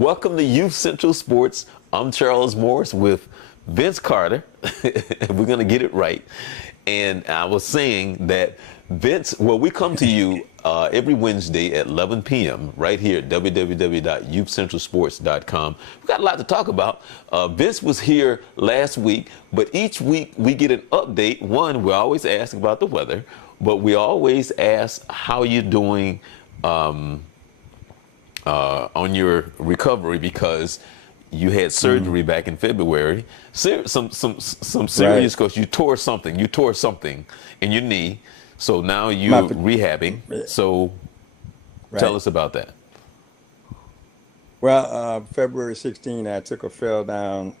Welcome to Youth Central Sports. I'm Charles Morse with Vince Carter. We're going to get it right. And I was saying that Vince, well, we come to you every Wednesday at 11 p.m. right here at www.youthcentralsports.com. We've got a lot to talk about. Vince was here last week, but each week we get an update. One, we always ask about the weather, but we always ask how you're doing on your recovery, because you had surgery back in February. Some serious, because you tore something in your knee. So now you're rehabbing. So tell us about that. Well, February 16, I took a fall down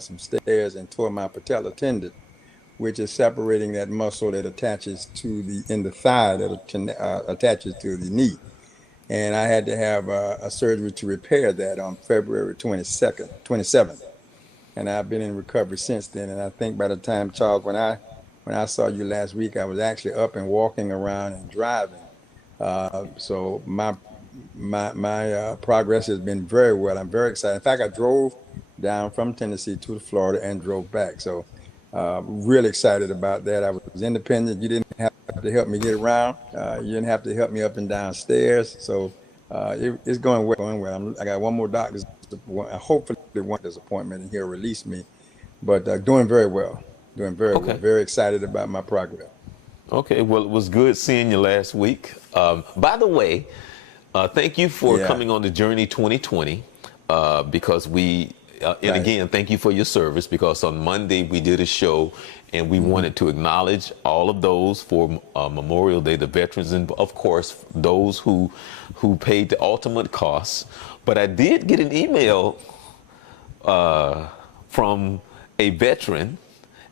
some stairs and tore my patella tendon, which is separating that muscle that attaches to in the thigh that attaches to the knee. And I had to have a surgery to repair that on February 27th. And I've been in recovery since then. And I think by the time, Charles, when I saw you last week, I was actually up and walking around and driving. So my progress has been very well. I'm very excited. In fact, I drove down from Tennessee to Florida and drove back. So really excited about that. I was independent. You didn't have to help me get around. You didn't have to help me up and down stairs. So it's going well. I got one more doctor's appointment. Hopefully one appointment, and he'll release me. But doing very well. Doing very well. Very excited about my progress. Okay. Well, it was good seeing you last week. By the way, thank you for coming on the Journey 2020, because and again, thank you for your service, because on Monday we did a show and we wanted to acknowledge all of those for Memorial Day, the veterans, and of course those who paid the ultimate cost. But I did get an email from a veteran,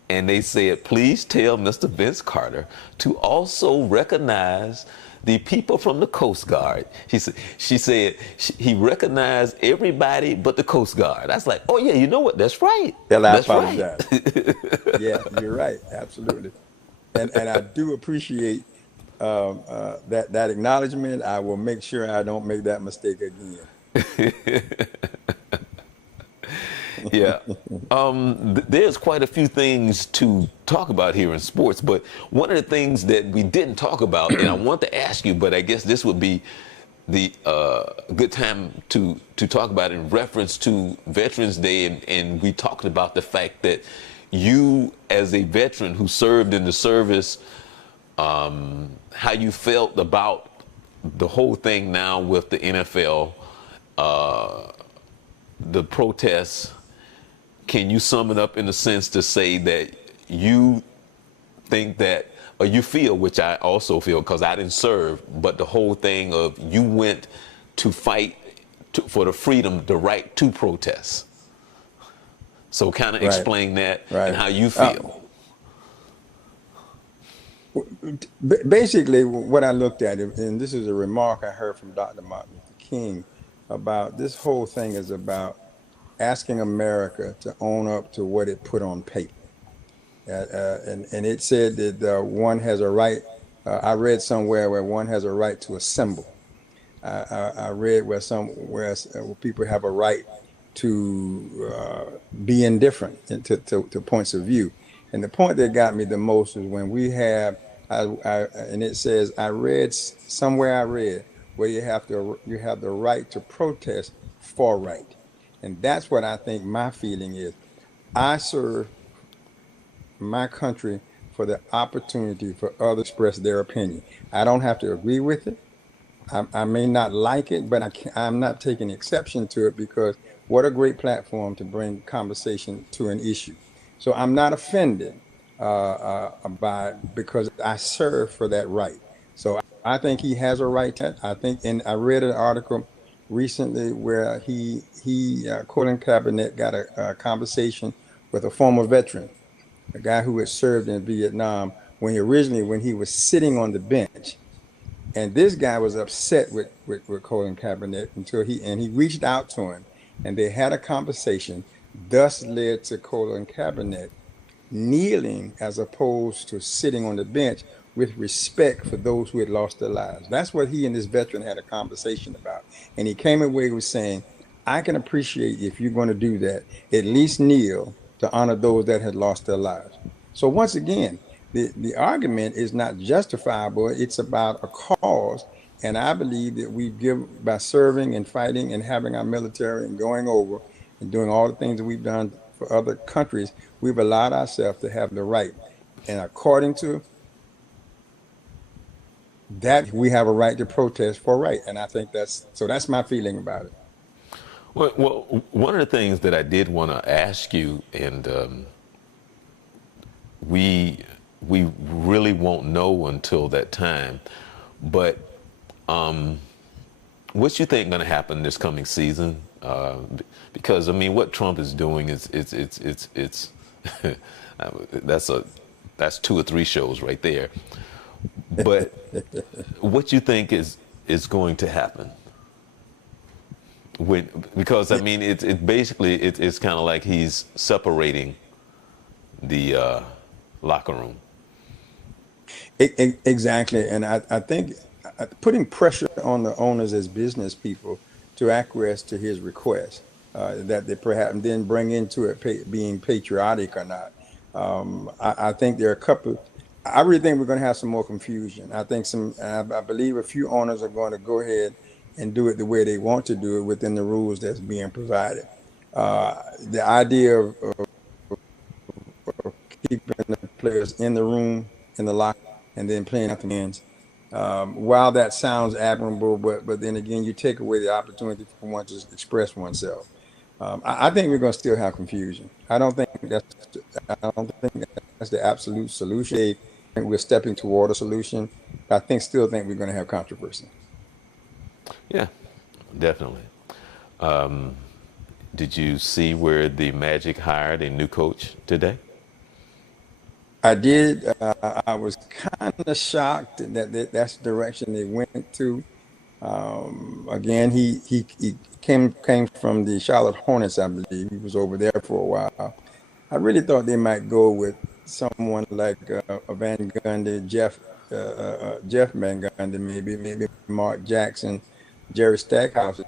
and they said, please tell Mr. Vince Carter to also recognize the people from the Coast Guard. She said he recognized everybody but the Coast Guard. I was like, oh yeah, you know what? That's right. I apologize. Right. Yeah, you're right. Absolutely. And I do appreciate that acknowledgement. I will make sure I don't make that mistake again. Yeah. There's quite a few things to talk about here in sports, but one of the things that we didn't talk about, and I want to ask you, but I guess this would be the good time to talk about in reference to Veterans Day, and we talked about the fact that you, as a veteran who served in the service, how you felt about the whole thing now with the NFL, the protests. Can you sum it up in a sense to say that you think that, or you feel, which I also feel because I didn't serve, but the whole thing of you went to fight for the freedom, the right to protest. So kind of explain that and how you feel. Basically, what I looked at, and this is a remark I heard from Dr. Martin Luther King, about this whole thing is about asking America to own up to what it put on paper. And it said that one has a right, I read somewhere where one has a right to assemble. I read where people have a right to be indifferent to points of view. And the point that got me the most is when we have, and it says, I read where you have the right to protest for right. And that's what I think my feeling is. I serve my country for the opportunity for others to express their opinion. I don't have to agree with it. I may not like it, but I'm not taking exception to it, because what a great platform to bring conversation to an issue. So I'm not offended because I serve for that right. So I think he has a right to it. I read an article recently where Colin Kaepernick got a conversation with a former veteran, a guy who had served in Vietnam when he was sitting on the bench. And this guy was upset with Colin Kaepernick until he reached out to him, and they had a conversation, thus led to Colin Kaepernick kneeling as opposed to sitting on the bench, with respect for those who had lost their lives. That's what he and this veteran had a conversation about. And he came away with saying, I can appreciate if you're going to do that, at least kneel to honor those that had lost their lives. So once again, the argument is not justifiable. It's about a cause. And I believe that we give by serving and fighting and having our military and going over and doing all the things that we've done for other countries, we've allowed ourselves to have the right. And according to that, we have a right to protest for right. And I think that's my feeling about it. Well, one of the things that I did want to ask you, and we we really won't know until that time, but what you think going to happen this coming season? Because I mean, what Trump is doing is it's that's a that's 2 or 3 shows right there. But what you think is going to happen? Because I mean, it's basically it's kind of like he's separating the locker room. Exactly. And I think putting pressure on the owners as business people to acquiesce to his request, that they perhaps then bring into it being patriotic or not. I think there are a couple. I really think we're going to have some more confusion. I think I believe a few owners are going to go ahead and do it the way they want to do it within the rules that's being provided. The idea of keeping the players in the room, in the locker, and then playing out the ends. While that sounds admirable, but then again, you take away the opportunity for one to express oneself. I think we're going to still have confusion. I don't think that's the absolute solution. I think we're stepping toward a solution. Still think we're going to have controversy. Yeah, definitely. Did you see where the Magic hired a new coach today? I did. I was kind of shocked that's the direction they went to. Again, he came from the Charlotte Hornets, I believe. He was over there for a while. I really thought they might go with someone like Van Gundy, Jeff Van Gundy, maybe Mark Jackson, Jerry Stackhouse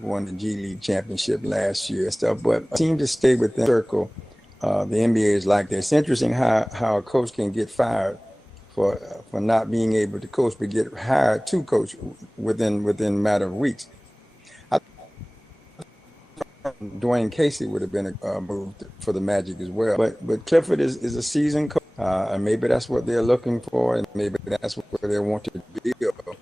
won the G League championship last year and stuff, but seemed to stay within the circle. The NBA is like that. It's interesting how a coach can get fired for not being able to coach, but get hired to coach within a matter of weeks. I Dwayne Casey would have been a move for the Magic as well. But Clifford is a seasoned coach, and maybe that's what they're looking for, and maybe that's what they want to build.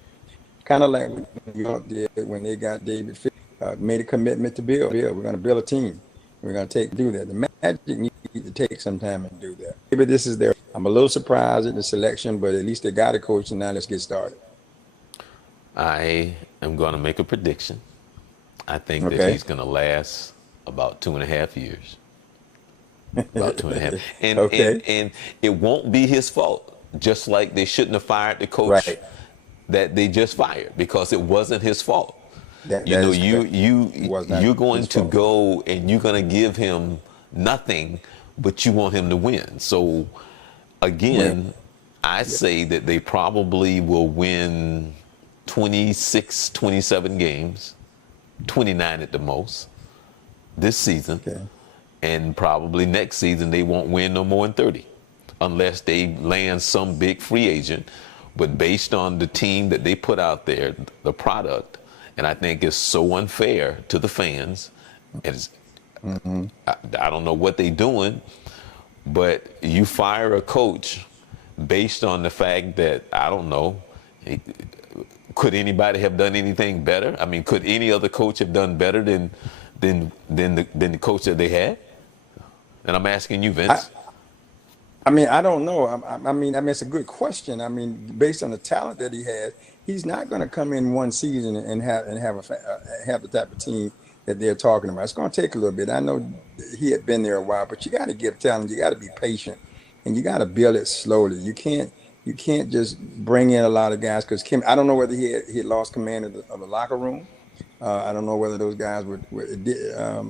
Kind of like what New York did when they got David Fisher, made a commitment to build. We're going to build a team. We're going to do that. The Magic need to take some time and do that. Maybe this is their. I'm a little surprised at the selection, but at least they got a coach, and now let's get started. I am going to make a prediction. I think that Okay. he's going to last about 2.5 years. About 2.5. Okay. And it won't be his fault. Just like they shouldn't have fired the coach Right. that they just fired, because it wasn't his fault. That You know, is correct. It was not you're going his to fault. go and you're going to give him nothing, but you want him to win. So Win. again, I say that they probably will win 26, 27 games, 29 at the most this season. Okay. And probably next season they won't win no more than 30 unless they land some big free agent. But based on the team that they put out there, the product, and I think it's so unfair to the fans. It's, I don't know what they're doing, but you fire a coach based on the fact that, I don't know, could anybody have done anything better? I mean, could any other coach have done better than the coach that they had? And I'm asking you, Vince. I don't know. It's a good question. I mean, based on the talent that he has, he's not going to come in one season and have the type of team that they're talking about. It's going to take a little bit. I know he had been there a while, but you got to give talent. You got to be patient, and you got to build it slowly. You can't just bring in a lot of guys because Kim. I don't know whether he had lost command of the locker room. I don't know whether those guys would.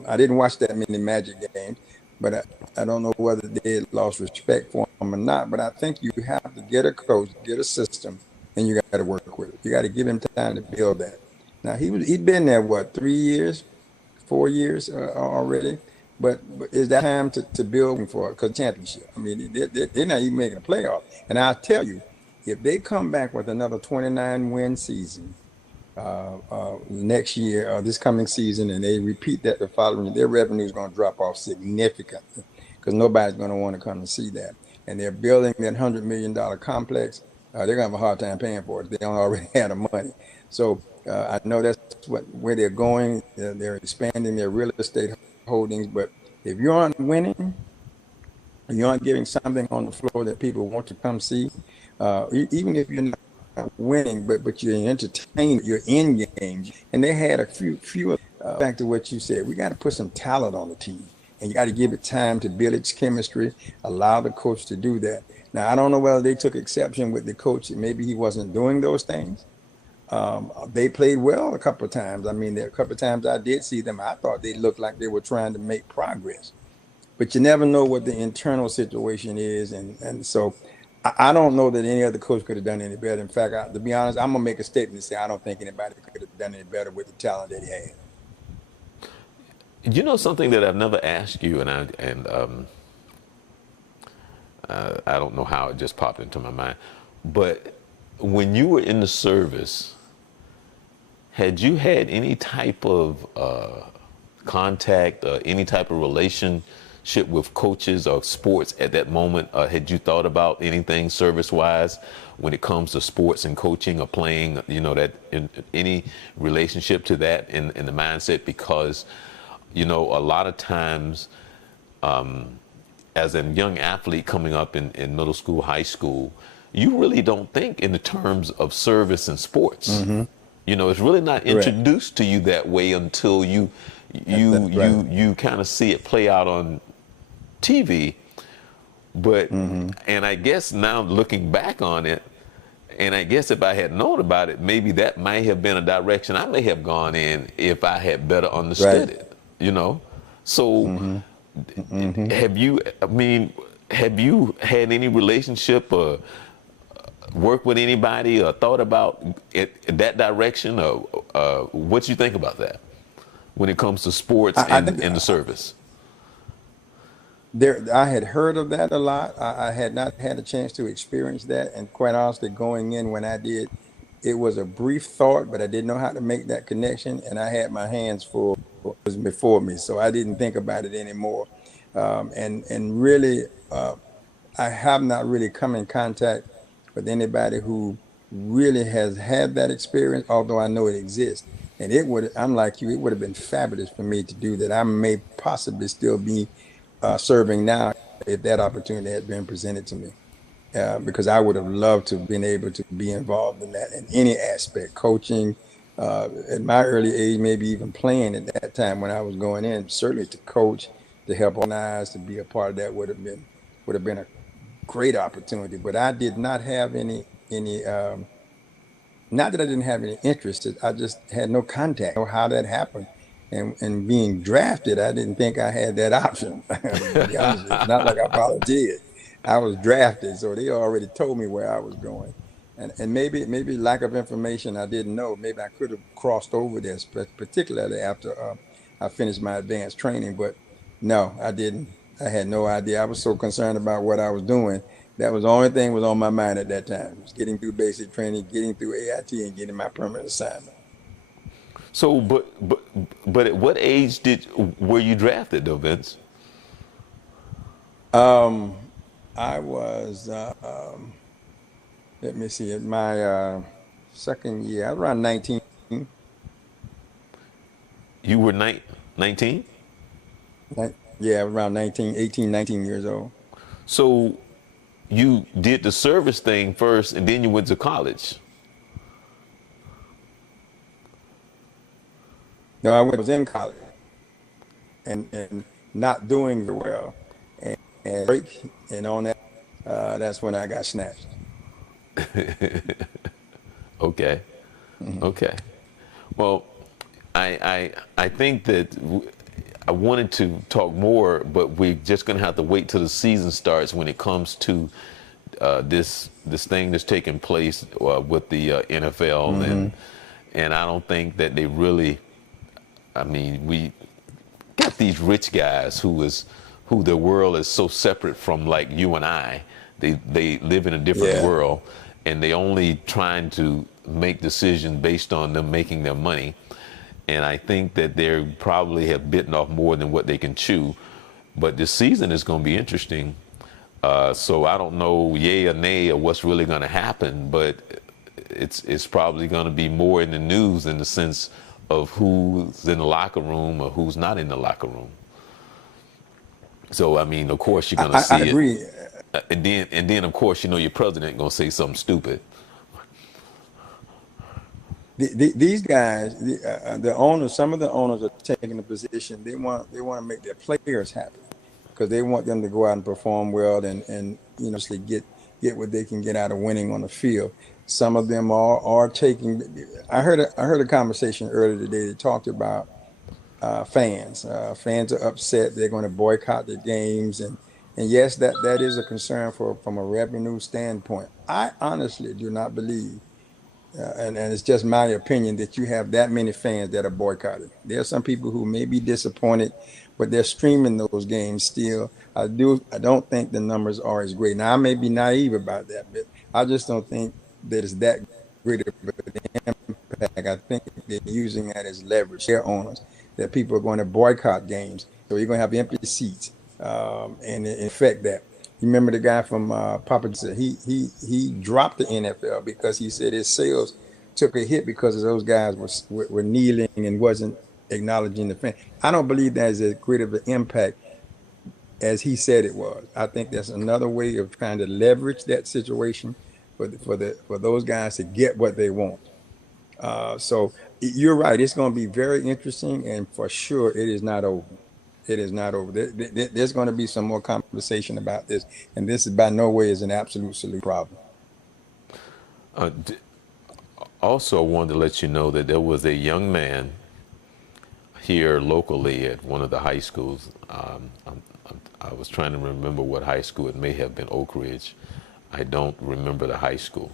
I didn't watch that many Magic games, but I don't know whether they had lost respect for him or not. But I think you have to get a coach, get a system, and you got to work with it. You got to give him time to build that. Now he'd been there 3 years, 4 years already. But is that time to build for it? Because championship. I mean, they're not even making a playoff. And I'll tell you, if they come back with another 29 win season next year or this coming season, and they repeat that the following, their revenue is going to drop off significantly because nobody's going to want to come and see that. And they're building that $100 million complex. They're going to have a hard time paying for it. They don't already have the money. So I know that's where they're going. They're expanding their real estate holdings. But if you aren't winning, you aren't giving something on the floor that people want to come see, even if you're not winning, but you're entertaining, you're in games. And they had a few back to what you said. We got to put some talent on the team, and you got to give it time to build its chemistry. Allow the coach to do that. Now, I don't know whether they took exception with the coach. Maybe he wasn't doing those things. They played well a couple of times. I mean, there a couple of times I did see them. I thought they looked like they were trying to make progress, but you never know what the internal situation is. And so I don't know that any other coach could have done any better. In fact, to be honest, I'm going to make a statement and say I don't think anybody could have done any better with the talent that he had. You know something that I've never asked you, and I don't know how it just popped into my mind, but when you were in the service, had you had any type of contact or any type of relationship with coaches or sports at that moment? Had you thought about anything service-wise when it comes to sports and coaching or playing, you know, that in any relationship to that in the mindset? Because, you know, a lot of times as a young athlete coming up in middle school, high school, you really don't think in the terms of service and sports. Mm-hmm. You know, it's really not introduced to you that way until you kind of see it play out on TV. But and I guess now looking back on it, and I guess if I had known about it, maybe that might have been a direction I may have gone in if I had better understood it. You know, so have you? I mean, have you had any relationship or work with anybody or thought about it, that direction, or what you think about that when it comes to sports and the service? I had heard of that a lot. I had not had a chance to experience that, and quite honestly, going in when I did, it was a brief thought, but I didn't know how to make that connection, and I had my hands full before me, so I didn't think about it anymore. And really, I have not really come in contact with anybody who really has had that experience, although I know it exists. And I'm like you, it would have been fabulous for me to do that. I may possibly still be serving now if that opportunity had been presented to me, because I would have loved to have been able to be involved in that in any aspect, coaching, at my early age, maybe even playing at that time when I was going in, certainly to coach, to help organize, to be a part of that would have been a great opportunity. But I did not have any not that I didn't have any interest, I just had no contact or how that happened. And being drafted, I didn't think I had that option. To be honest, it's not like I volunteered. I was drafted, so they already told me where I was going. And maybe lack of information, I didn't know. Maybe I could have crossed over this, particularly after I finished my advanced training. But no, I didn't. I had no idea. I was so concerned about what I was doing. That was the only thing was on my mind at that time. It was getting through basic training, getting through AIT, and getting my permanent assignment. So, but at what age were you drafted, though, Vince? I was, let me see, at my second year, I was around 19. You were 19? Yeah, around 18, 19 years old. So you did the service thing first, and then you went to college. No, I was in college and not doing very well, and break, and on that, that's when I got snatched. Okay. Okay. Well, I think that I wanted to talk more, but we're just going to have to wait till the season starts when it comes to this thing that's taking place with the NFL, and I don't think that they really. I mean, got these rich guys who their world is so separate from like you and I. They live in a different Yeah. world, and they only trying to make decisions based on them making their money. And I think that they probably have bitten off more than what they can chew. But this season is going to be interesting. So I don't know yay or nay or what's really going to happen, but it's probably going to be more in the news in the sense of who's in the locker room or who's not in the locker room. So I mean, of course, you're going to I see it, agree. and then of course, your president going to say something stupid. These guys, the owners, some of the owners are taking a position. They want to make their players happy because they want them to go out and perform well and actually get what they can get out of winning on the field. Some of them are taking. I heard a conversation earlier today that talked about fans. Fans are upset. They're going to boycott the games, and yes, that is a concern from a revenue standpoint. I honestly do not believe and it's just my opinion that you have that many fans that are boycotting. There are some people who may be disappointed, but they're streaming those games still. I don't think the numbers are as great. Now I may be naive about that, but I just don't think that it's that great of an impact. I think they're using that as leverage. Their owners that people are going to boycott games, so you're going to have empty seats, and it affect that. You remember the guy from Papa said he dropped the NFL because he said his sales took a hit because those guys were kneeling and wasn't acknowledging the fan. I don't believe that is as great of an impact as he said it was. I think that's another way of trying to leverage that situation for those guys to get what they want. So you're right. It's going to be very interesting, and for sure, it is not over. It is not over. There's going to be some more conversation about this, and this is by no way is an absolute solution problem. Uh, d- Also, I wanted to let you know that there was a young man here locally at one of the high schools. I was trying to remember what high school. It may have been Oak Ridge. I don't remember the high school.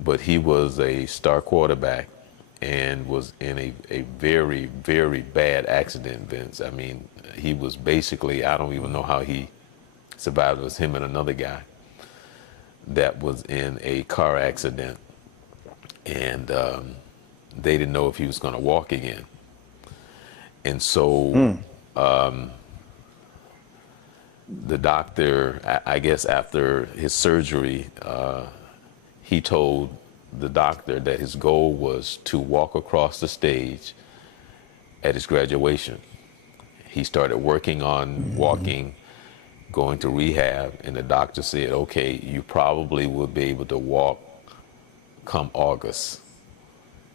But he was a star quarterback and was in a very, very bad accident, Vince. I mean, he was basically, I don't even know how he survived. It was him and another guy that was in a car accident. And they didn't know if he was going to walk again. And so Mm. the doctor, I guess after his surgery, he told the doctor that his goal was to walk across the stage at his graduation. He started working on Hmm. walking, going to rehab, and the doctor said, okay, you probably will be able to walk come August.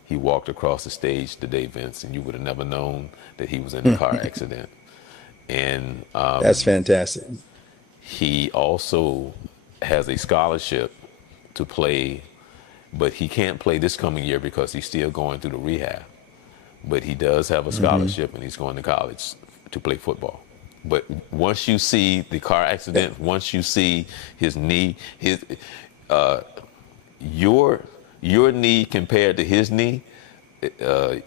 He walked across the stage today, Vince, and you would have never known that he was in a car accident. And That's fantastic. he also has a scholarship to play, but he can't play this coming year because he's still going through the rehab. But he does have a Hmm. scholarship and he's going to college to play football. But once you see the car accident, once you see his knee, his your your knee compared to his knee,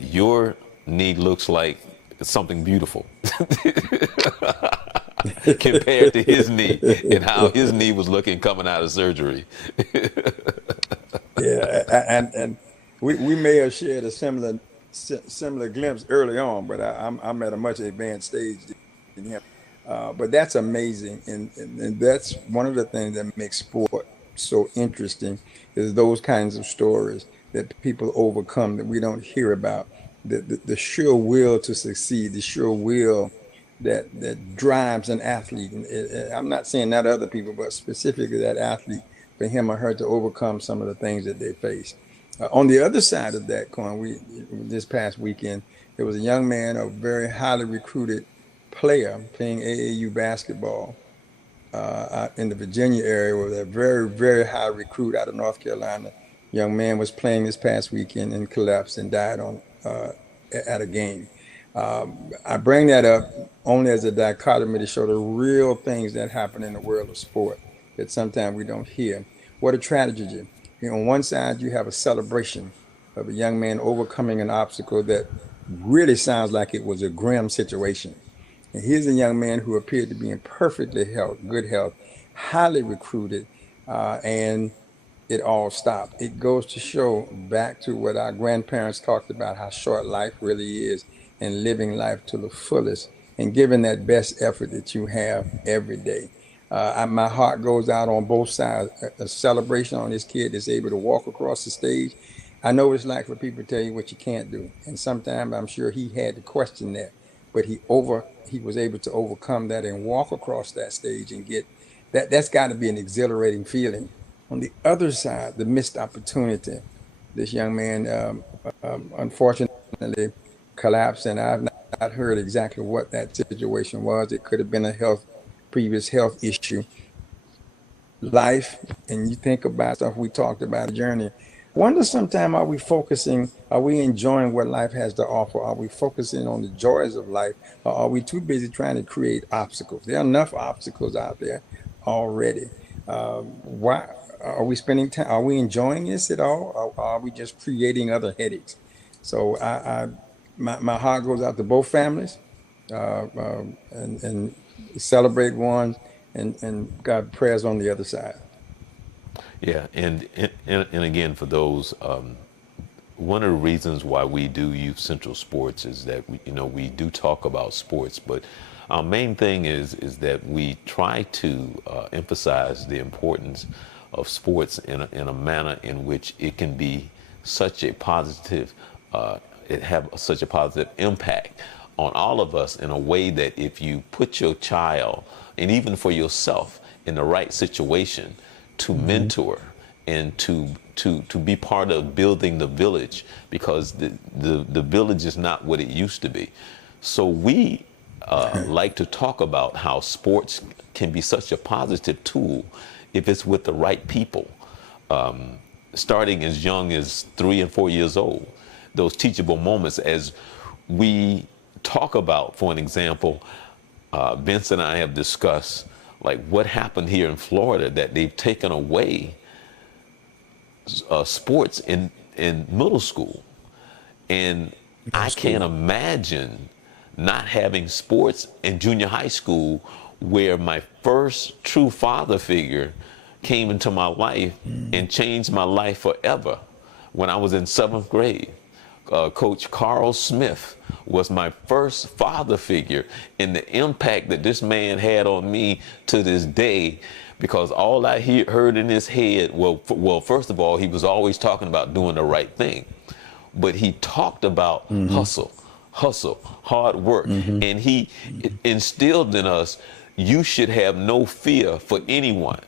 your knee looks like something beautiful compared to his knee and how his knee was looking coming out of surgery. Yeah, and we may have shared a similar glimpse early on, but I'm at a much advanced stage than him. But that's amazing, and that's one of the things that makes sport so interesting is those kinds of stories that people overcome that we don't hear about. The sure will to succeed, the sure will that drives an athlete. And I'm not saying not other people, but specifically that athlete for him or her to overcome some of the things that they face. On the other side of that coin, we this past weekend there was a young man, a very highly recruited player playing AAU basketball in the Virginia area with a very, very high recruit out of North Carolina. Young man was playing this past weekend and collapsed and died on at a game. I bring that up only as a dichotomy to show the real things that happen in the world of sport that sometimes we don't hear. What a tragedy. On one side, you have a celebration of a young man overcoming an obstacle that really sounds like it was a grim situation. And here's a young man who appeared to be in perfectly health, good health, highly recruited, and it all stopped. It goes to show back to what our grandparents talked about, how short life really is, and living life to the fullest and giving that best effort that you have every day. My heart goes out on both sides. A celebration on this kid that's able to walk across the stage. I know what it's like for people to tell you what you can't do, and sometimes I'm sure he had to question that, but he was able to overcome that and walk across that stage and get that. That's got to be an exhilarating feeling. On the other side, the missed opportunity. This young man unfortunately collapsed, and I've not heard exactly what that situation was. It could have been a previous health issue. Life, and you think about stuff we talked about, the journey. Wonder sometimes, are we enjoying what life has to offer? Are we focusing on the joys of life? Or are we too busy trying to create obstacles? There are enough obstacles out there already. Why are we spending time? Are we enjoying this at all? Or are we just creating other headaches? So my heart goes out to both families, and celebrate one, and God prayers on the other side. Yeah, and again, for those, one of the reasons why we do Youth Central Sports is that we do talk about sports, but our main thing is that we try to emphasize the importance of sports in a manner in which it can be such a positive, it have such a positive impact on all of us in a way that if you put your child and even for yourself in the right situation to Hmm. mentor and to be part of building the village, because the village is not what it used to be. So we like to talk about how sports can be such a positive tool if it's with the right people, starting as young as 3 and 4 years old. Those teachable moments, as we talk about, for an example, Vince and I have discussed like what happened here in Florida, that they've taken away sports in middle school. And Middle I can't school. imagine not having sports in junior high school, where my first true father figure came into my life Mm. and changed my life forever. When I was in seventh grade, Coach Carl Smith was my first father figure, and the impact that this man had on me to this day, because all I heard in his head, well, first of all, he was always talking about doing the right thing, but he talked about Hmm. hustle, hard work, Hmm. and he instilled in us, you should have no fear for anyone.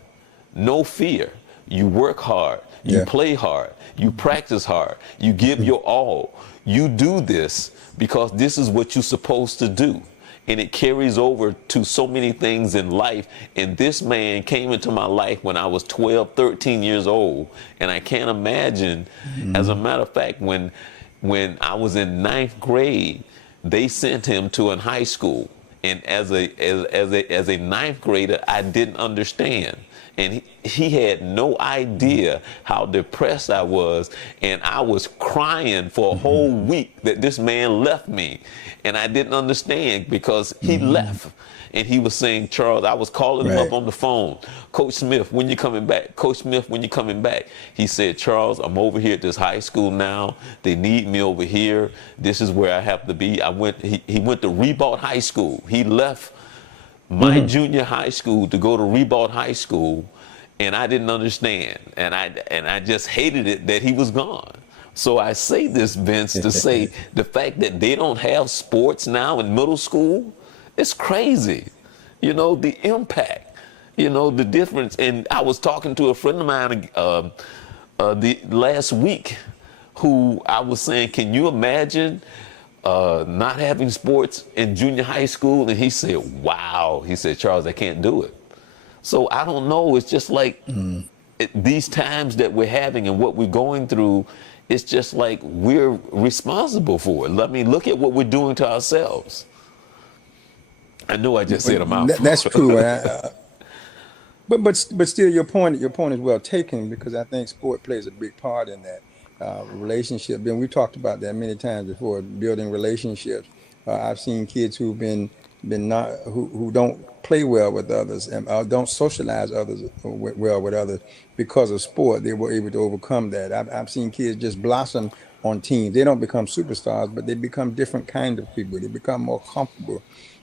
No fear. You work hard, you Yeah. play hard, you practice hard, you give your all. You do this because this is what you're supposed to do. And it carries over to so many things in life. And this man came into my life when I was 12, 13 years old. And I can't imagine, as a Hmm. matter of fact, when I was in ninth grade, they sent him to a high school. And as a ninth grader, I didn't understand. And he had no idea how depressed I was. And I was crying for a Hmm. whole week that this man left me. And I didn't understand because he Hmm. left. And he was saying, Charles, I was calling him up Right. on the phone. Coach Smith, when you coming back? Coach Smith, when you coming back? He said, Charles, I'm over here at this high school now. They need me over here. This is where I have to be. He went to Ribault High School. He left my Hmm. junior high school to go to Ribault High School, and I didn't understand. And I just hated it that he was gone. So I say this, Vince, to say the fact that they don't have sports now in middle school, it's crazy. The impact, the difference. And I was talking to a friend of mine the last week, who I was saying, can you imagine not having sports in junior high school? And he said, wow. He said, Charles, I can't do it. So I don't know. It's just like Mm. these times that we're having and what we're going through, it's just like we're responsible for it. I mean, look at what we're doing to ourselves. I know I just But said a mouthful. that's true. But still, your point is well taken, because I think sport plays a big part in that relationship. And we talked about that many times before, building relationships. I've seen kids who've been been not who don't play well with others and don't socialize others well with others because of sport. They were able to overcome that. I've seen kids just blossom on teams. They don't become superstars, but they become different kind of people. They become more comfortable,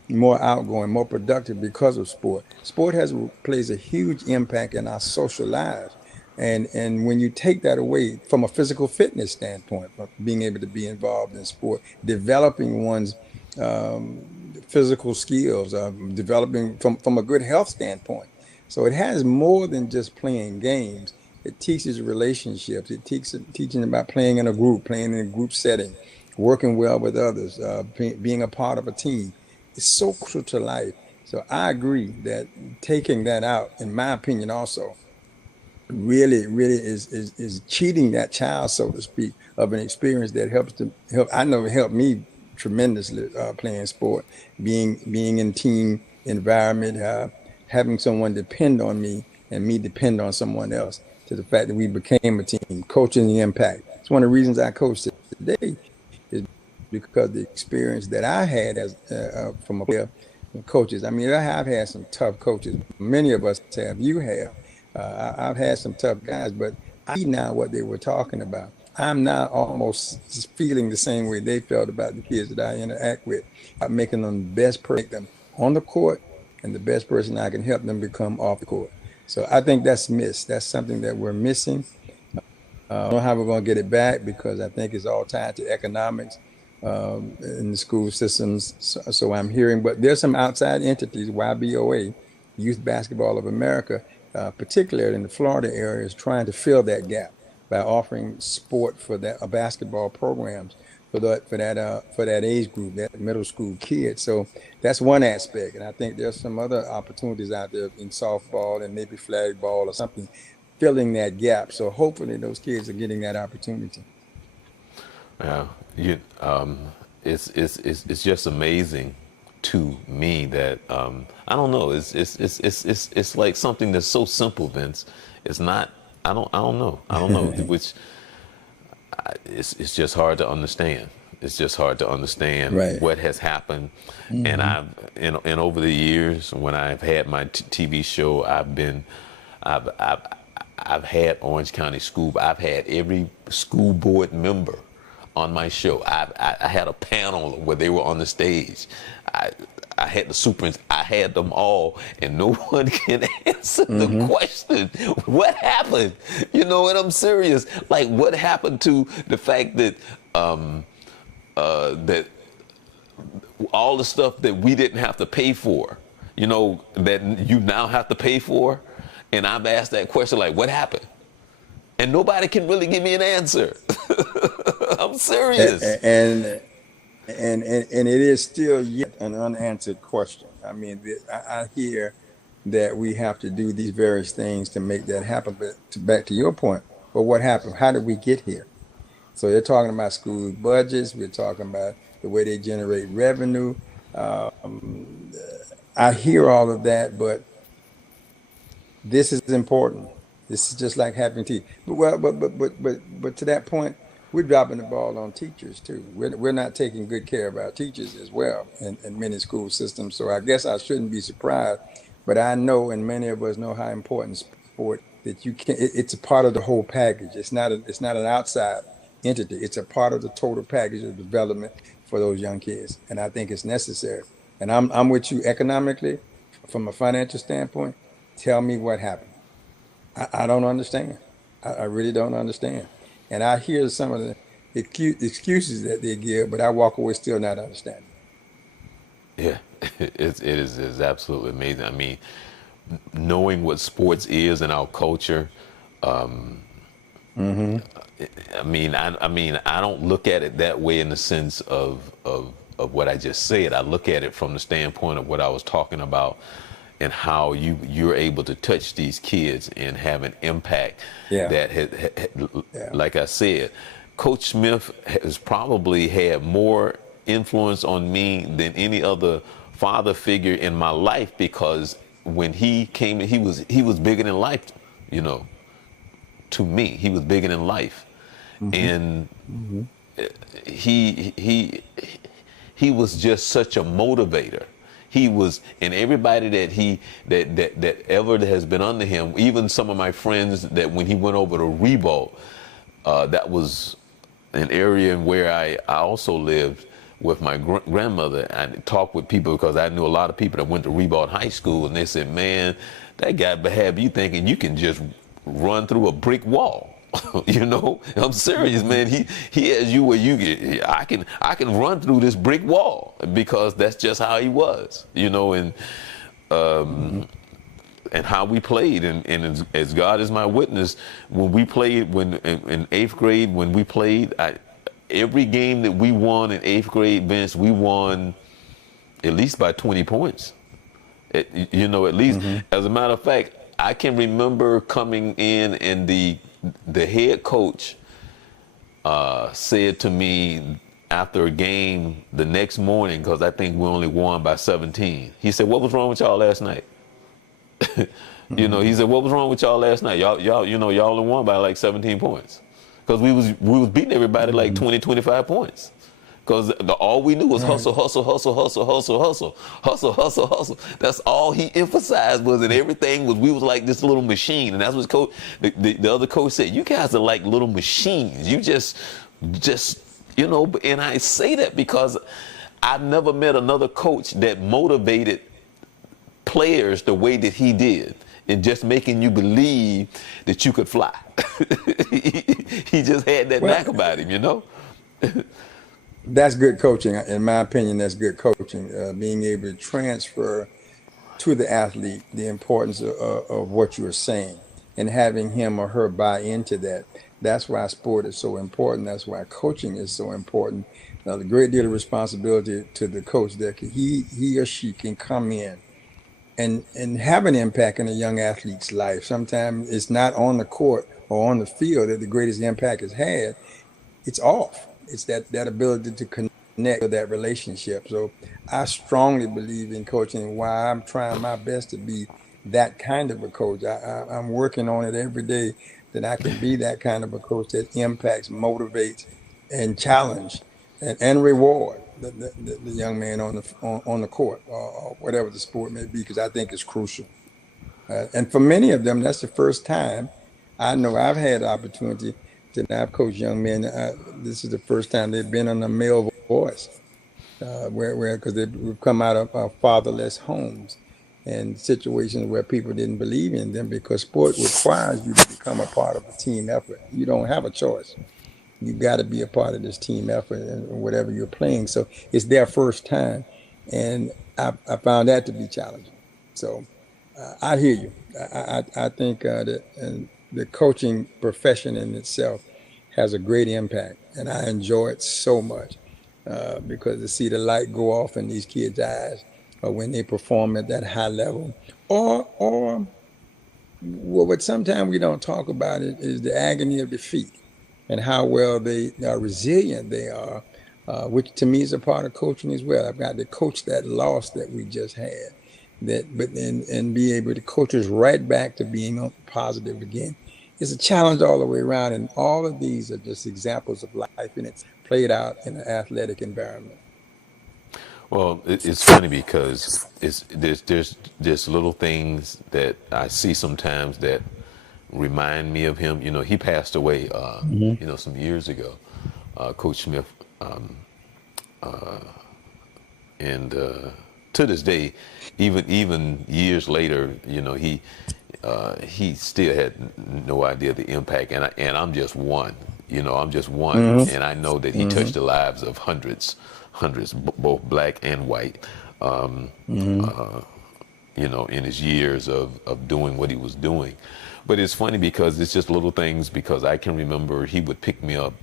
more outgoing, more productive because of sport. Sport has plays a huge impact in our social lives. And when you take that away from a physical fitness standpoint, from being able to be involved in sport, developing one's physical skills, developing from a good health standpoint. So it has more than just playing games. It teaches relationships. It teaches teaching about playing in a group, playing in a group setting, working well with others, being a part of a team. It's so crucial to life. So I agree that taking that out, in my opinion, also really is cheating that child, so to speak, of an experience that helps to help. I know it helped me tremendously playing sport, being in team environment, having someone depend on me and me depend on someone else. To the fact that we became a team, coaching the impact. It's one of the reasons I coach today is because the experience that I had as from a player and coaches. I mean, I've had some tough coaches. Many of us have. You have. I've had some tough guys, but I see now what they were talking about. I'm now almost feeling the same way they felt about the kids that I interact with. I'm making them the best person, make them on the court, and the best person I can help them become off the court. So I think that's missed. That's something that we're missing. I don't know how we're going to get it back because I think it's all tied to economics in the school systems. So I'm hearing, but there's some outside entities, YBOA, Youth Basketball of America, particularly in the Florida area, is trying to fill that gap by offering sport for that basketball programs for that age group, that middle school kid. So that's one aspect, and I think there's some other opportunities out there in softball and maybe flag ball or something filling that gap. So hopefully those kids are getting that opportunity. Yeah, it's just amazing to me that I don't know. It's like something that's so simple, Vince. It's not. I don't know. Which it's just hard to understand. It's just hard to understand Right. what has happened. And Hmm. and over the years when I've had my TV show, I've I've I've had Orange County School. I've had every school board member on my show. I had a panel where they were on the stage. I I had the superintendent. I had them all, and no one can answer the Hmm. question. What happened? You know, and I'm serious. Like, what happened to the fact that that all the stuff that we didn't have to pay for, you know, that you now have to pay for? And I've asked that question, like, what happened? And nobody can really give me an answer. I'm serious. And it is still yet an unanswered question. I mean, I hear that we have to do these various things to make that happen. But back to your point, well, what happened? How did we get here? So they're talking about school budgets. We're talking about the way they generate revenue. Um, I hear all of that, but this is important. This is just like having teeth. But well, but to that point, we're dropping the ball on teachers too. We're not taking good care of our teachers as well in many school systems. So I guess I shouldn't be surprised. But I know, and many of us know how important sport that you can. It's a part of the whole package. It's not an outside entity. It's a part of the total package of development for those young kids. And I think it's necessary. And I'm with you economically, from a financial standpoint. Tell me what happened. I don't understand. I really don't understand. And I hear some of the excuses that they give, but I walk away still not understanding. Yeah, it is absolutely amazing. I mean, knowing what sports is in our culture. Hmm. I don't look at it that way in the sense of what I just said. I look at it from the standpoint of what I was talking about and how you're able to touch these kids and have an impact Yeah, that yeah. like I said, Coach Smith has probably had more influence on me than any other father figure in my life, because when he came in, he was bigger than life, you know. To me, he was bigger than life, Hmm. and Hmm. he he he was just such a motivator. he was, and everybody that ever has been under him, even some of my friends that when he went over to Rebolt, that was an area where I also lived with my grandmother. I talked with people because I knew a lot of people that went to Rebolt High School, and they said, man, that guy have you thinking you can just run through a brick wall. You know, I'm serious, man. He has you where you get. I can run through this brick wall because that's just how he was. You know, and how we played, and as God is my witness, when we played in 8th grade, when we played, every game that we won in 8th grade, Vince, we won at least by 20 points. You know, at least. As a matter of fact, I can remember coming in and the head coach said to me after a game the next morning, because I think we only won by 17. He said, "What was wrong with y'all last night?" You know, he said, "What was wrong with y'all last night? Y'all, you know, y'all only won by like 17 points, because we was beating everybody like 20, 25 points." Because all we knew was hustle, hustle, hustle, hustle, hustle, hustle, hustle, hustle, hustle. That's all he emphasized was, and everything was, we was like this little machine. And that's what the other coach said, you guys are like little machines. You just, you know, and I say that because I've never met another coach that motivated players the way that he did, and just making you believe that you could fly. He just had that knack about him, you know? That's good coaching. In my opinion, that's good coaching. Being able to transfer to the athlete the importance of what you're saying, and having him or her buy into that. That's why sport is so important. That's why coaching is so important. Now, the great deal of responsibility to the coach that he or she can come in and have an impact in a young athlete's life. Sometimes it's not on the court or on the field that the greatest impact is had. It's off. It's that ability to connect with that relationship. So I strongly believe in coaching. Why I'm trying my best to be that kind of a coach. I'm working on it every day, that I can be that kind of a coach that impacts, motivates, and challenge and reward the young man on the court, or whatever the sport may be, because I think it's crucial. And for many of them, that's the first time. I know I've had the opportunity to I've coached young men. This is the first time they've been on a male voice, where because we've come out of fatherless homes and situations where people didn't believe in them, because sport requires you to become a part of a team effort. You don't have a choice. You got to be a part of this team effort and whatever you're playing. So it's their first time, and I found that to be challenging. So I hear you. I think that and the coaching profession in itself has a great impact, and I enjoy it so much, because to see the light go off in these kids' eyes when they perform at that high level, or what sometimes we don't talk about it is the agony of defeat, and how well they are resilient they are, which to me is a part of coaching as well. I've got to coach that loss that we just had, and be able to coach us right back to being positive again. It's a challenge all the way around, and all of these are just examples of life, and it's played out in an athletic environment. Well, it's funny because there's little things that I see sometimes that remind me of him. You know, he passed away, you know, some years ago, Coach Smith, and to this day, even years later, you know, he still had no idea the impact, and I'm just one. You know, I'm just one, and I know that he touched the lives of hundreds, both black and white. You know, in his years of doing what he was doing. But it's funny because it's just little things, because I can remember he would pick me up,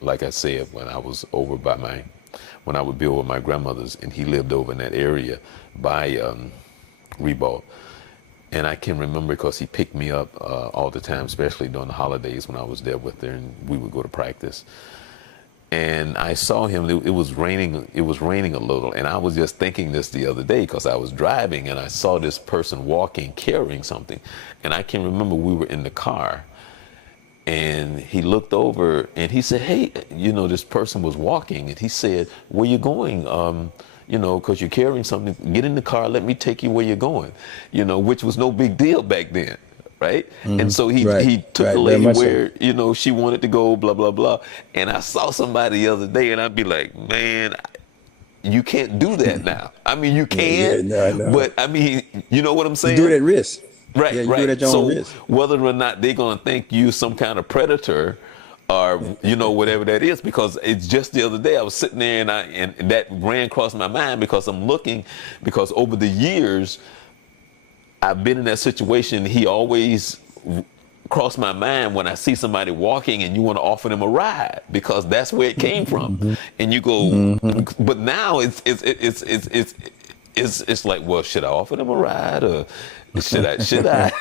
like I said, when I was over when I would be over at my grandmother's, and he lived over in that area by Rebolt. And I can remember because he picked me up all the time, especially during the holidays when I was there with her, and we would go to practice. And I saw him, it was raining a little, and I was just thinking this the other day because I was driving and I saw this person walking carrying something. And I can remember we were in the car, and he looked over and he said, "Hey," you know, this person was walking, and he said, "Where you going? because you're carrying something. Get in the car. Let me take you where you're going. Which was no big deal back then, right? And so Right, he took right, the very lady much so. where she wanted to go, blah blah blah. And I saw somebody the other day, and I'd be like, man, you can't do that now. I mean, you Yeah, yeah, can, no, no. but I mean, you know what I'm You do it saying? at risk. Yeah, Right, you do it right. at your own So risk. whether or not they're gonna think you some kind of predator, or whatever that is, because it's just the other day I was sitting there and that ran across my mind because I'm looking, because over the years I've been in that situation. He always crossed my mind when I see somebody walking and you want to offer them a ride because that's where it came from, Hmm. and you go, Hmm. but now it's like, well, should I offer them a ride or should I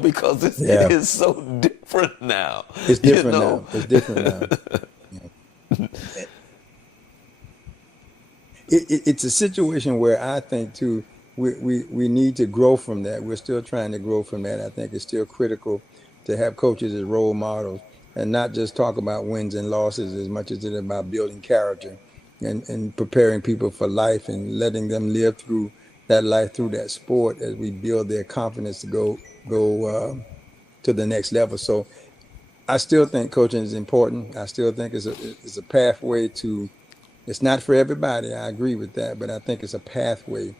because it Yeah, is so different now, it's you different know. now. It's different now. It's a situation where I think too we need to grow from that. We're still trying to grow from that. I think it's still critical to have coaches as role models and not just talk about wins and losses as much as it's about building character and preparing people for life and letting them live through that life through that sport as we build their confidence to go to the next level. So I still think coaching is important. I still think it's a pathway to, it's not for everybody. I agree with that, but I think it's a pathway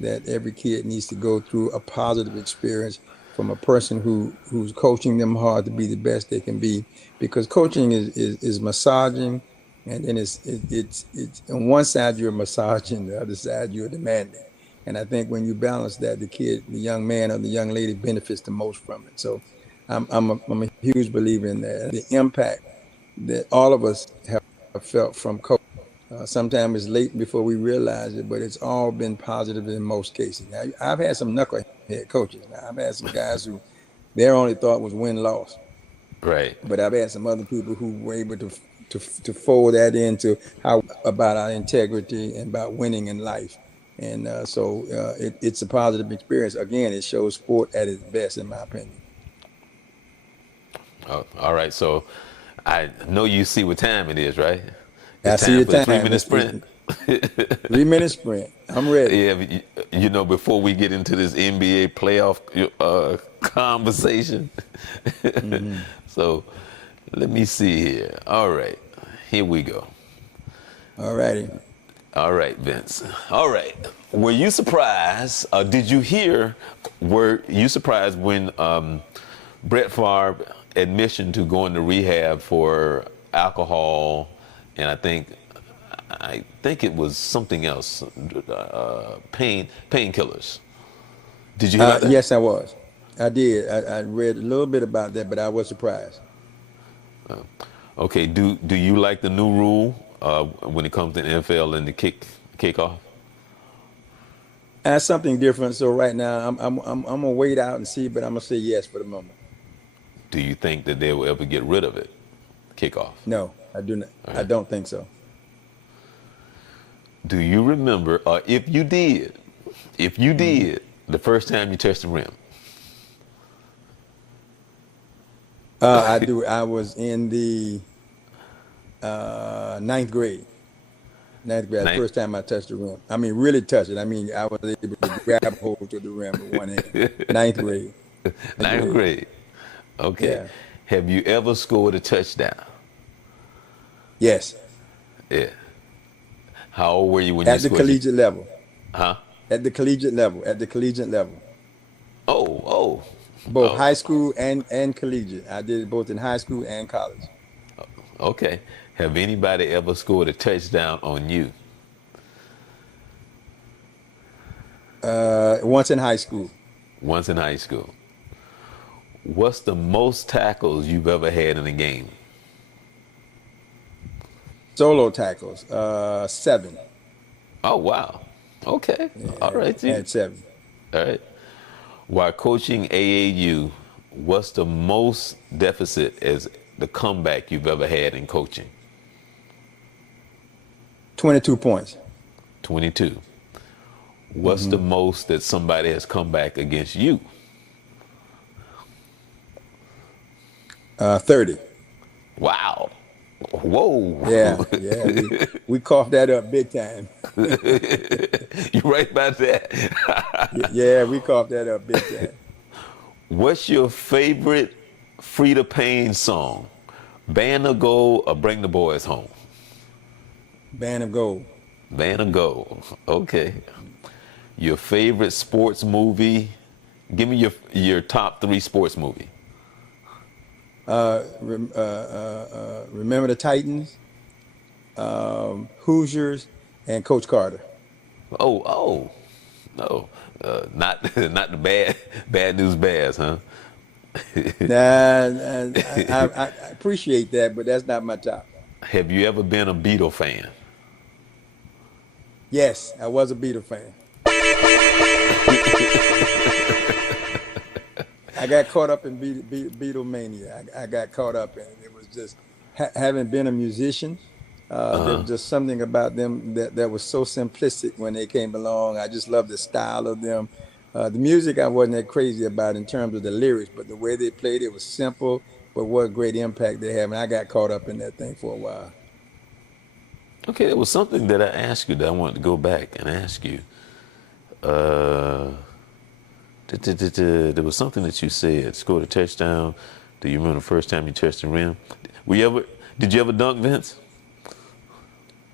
that every kid needs to go through a positive experience from a person who's coaching them hard to be the best they can be. Because coaching is massaging, and it's on one side you're massaging, the other side you're demanding. And I think when you balance that, the young man or the young lady benefits the most from it. So I'm a huge believer in that. The impact that all of us have felt from coaching. Sometimes it's late before we realize it, but it's all been positive in most cases. Now, I've had some knucklehead coaches. Now, I've had some guys who their only thought was win loss, Right. but I've had some other people who were able to fold that into how about our integrity and about winning in life. And it's a positive experience. Again, it shows sport at its best, in my opinion. Oh, all right. So I know you see what time it is, right? It's I see time the for the time. 3 minute It's sprint. 3 minute sprint. I'm ready. Yeah, but before we get into this NBA playoff conversation. Hmm. So let me see here. All right, here we go. All righty. All right, Vince. All right. Were you surprised? Were you surprised when Brett Favre admission to going to rehab for alcohol, and I think it was something else, painkillers. Did you hear about that? Yes, I was. I did. I read a little bit about that, but I was surprised. Okay. Do you like the new rule when it comes to NFL and the kickoff? That's something different. So right now, I'm gonna wait out and see, but I'm gonna say yes for the moment. Do you think that they will ever get rid of it, kickoff? No, I do not. All I right. don't think so. Do you remember, or if you Hmm. did, the first time you touched the rim? I do. I was in the ninth grade. Ninth grade. The Ninth, first time I touched the rim. I mean, really touch it. I mean, I was able to grab hold to the rim with one hand. Ninth grade. Ninth ninth grade. grade. Okay. Yeah. Have you ever scored a touchdown? Yes. Yeah. How old were you when you At the scored your? collegiate level. Huh? At the collegiate level. At the collegiate level. Oh, oh, Both oh. high school and collegiate. I did it both in high school and college. Okay. Have anybody ever scored a touchdown on you? Once in high school. Once in high school. What's the most tackles you've ever had in a game? Solo tackles. 7. Oh, wow. Okay. Yeah, All right, G. had 7. All right. While coaching AAU, what's the most deficit as the comeback you've ever had in coaching? 22 points. 22. What's the Hmm. most that somebody has come back against you? 30. Wow. Whoa. Yeah, yeah. We coughed that up big time. You right about that? Yeah, we coughed that up big time. What's your favorite Frida Payne song? Band of Gold or Bring the Boys Home? Band of Gold. Band of Gold. Okay. Your favorite sports movie? Give me your top three sports movie. Remember the Titans, Hoosiers, and Coach Carter. Oh, oh, no, not not the bad news bears, huh? Nah, I appreciate that, but that's not my top. Have you ever been a Beatle fan? Yes, I was a Beatle fan. I got caught up in Beatlemania. I got caught up in it. It was just having been a musician. There was just something about them that was so simplistic when they came along. I just loved the style of them. The music I wasn't that crazy about in terms of the lyrics, but the way they played it was simple, but what a great impact they have. And I got caught up in that thing for a while. Okay, there was something that I asked you that I wanted to go back and ask you. Uh, there was something that you said. Scored a touchdown. Do you remember the first time you touched the rim? Did you ever dunk, Vince?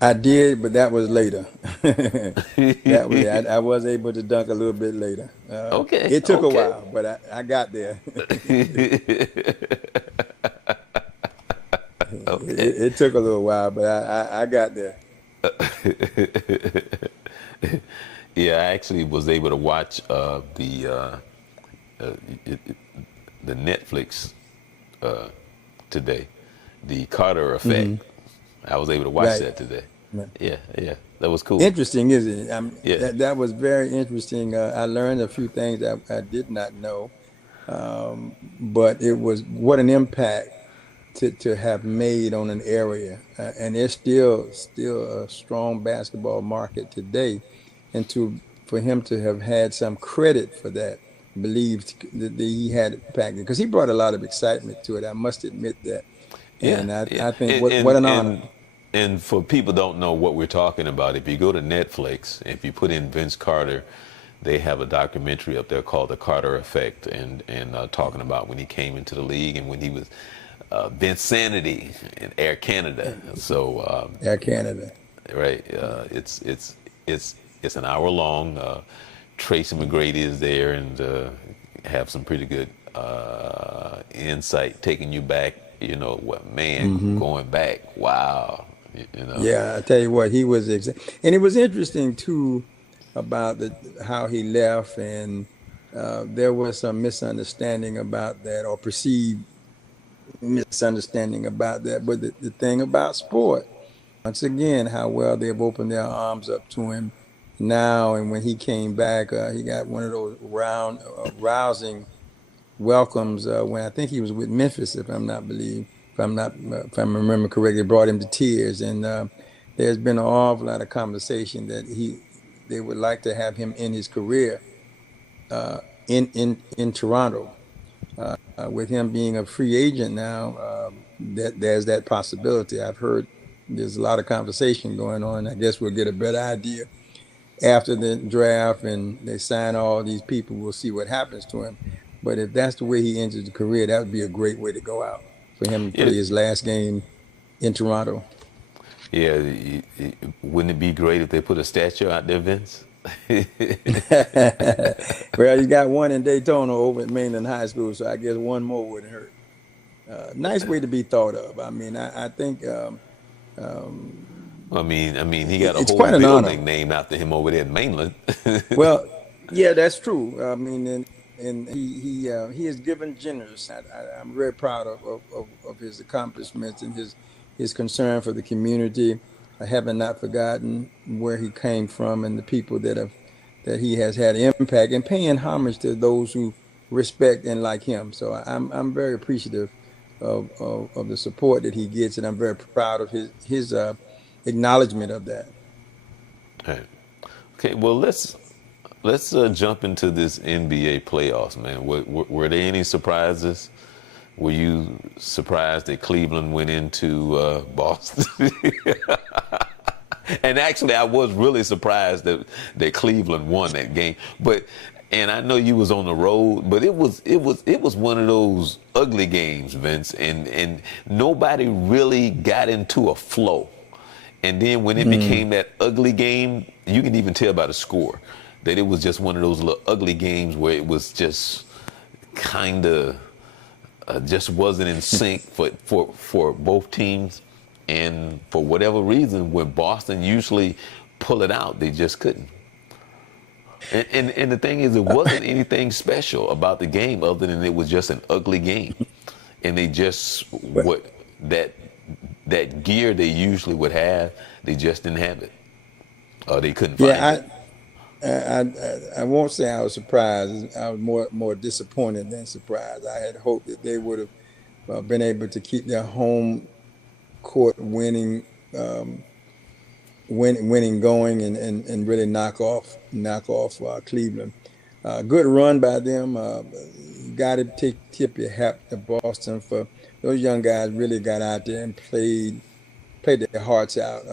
I did, but that was later. That was I was able to dunk a little bit later. Okay, It took a okay. while, but I got there. Okay. It took a little while, but I got there. Yeah, I actually was able to watch uh, it, it- the Netflix uh, today, the Carter Hmm. Effect. I was able to watch Right. that today. Right. Yeah, yeah, that was cool. Interesting, isn't it? Yeah, That was very interesting. I learned a few things that I did not know, but it was what an impact to have made on an area, and there's still a strong basketball market today, and to for him to have had some credit for that, believed that he had impact because he brought a lot of excitement to it. I must admit that, yeah, and yeah. I think And what and an honor. and and for people don't know what we're talking about, if you go to Netflix, if you put in Vince Carter, they have a documentary up there called The Carter Effect, and talking about when he came into the league and when he was Vince Sanity in Air Canada. So Air Canada. right, it's an hour long. Tracy McGrady is there and have some pretty good insight, taking you back. You know what, man, Hmm. going back. Wow, you know. Yeah, I tell you what, he was, and it was interesting too about how he left, and there was some misunderstanding about that, or perceived misunderstanding about that. But the thing about sport, once again, how well they've opened their arms up to him now, and when he came back, he got one of those rousing welcomes when I think he was with Memphis, if I remember correctly, brought him to tears. And there's been an awful lot of conversation that they would like to have him in his career uh, in Toronto. With him being a free agent now, that there's that possibility. I've heard there's a lot of conversation going on. I guess we'll get a better idea after the draft and they sign all these people. We'll see what happens to him. But if that's the way he enters the career, that would be a great way to go out for him to Yeah, play his last game in Toronto. yeah. Wouldn't it be great if they put a statue out there, Vince? Well, you got one in Daytona over at Mainland High School, so I guess one more wouldn't hurt. Nice way to be thought of. I mean, I think um, I mean, he got a it's whole quite an honor. building named after him over there in Mainland. Well, yeah, that's true. I mean, and he has given generous. I'm very proud of his accomplishments and his concern for the community. I haven't not forgotten where he came from and the people that he has had impact, and paying homage to those who respect and like him. So I'm very appreciative of the support that he gets, and I'm very proud of his acknowledgement of that. Right. Okay, well let's jump into this NBA playoffs, man. Were there any surprises? Were you surprised that Cleveland went into Boston? And actually, I was really surprised that Cleveland won that game. But and I know you was on the road, but it was one of those ugly games, Vince, and nobody really got into a flow. And then when it Mm. became that ugly game, you can even tell by the score that it was just one of those little ugly games where it was just kind of just wasn't in sync for both teams. And for whatever reason, when Boston usually pull it out, they just couldn't. And the thing is, it wasn't anything special about the game other than it was just an ugly game. And they just But what that gear they usually would have, they just didn't have it, or they couldn't find yeah, it. I won't say I was surprised. I was more disappointed than surprised. I had hoped that they would have been able to keep their home court um, winning going and really knock off Cleveland. Good run by them. You got to tip your hat to Boston for those young guys. Really got out there and played their hearts out.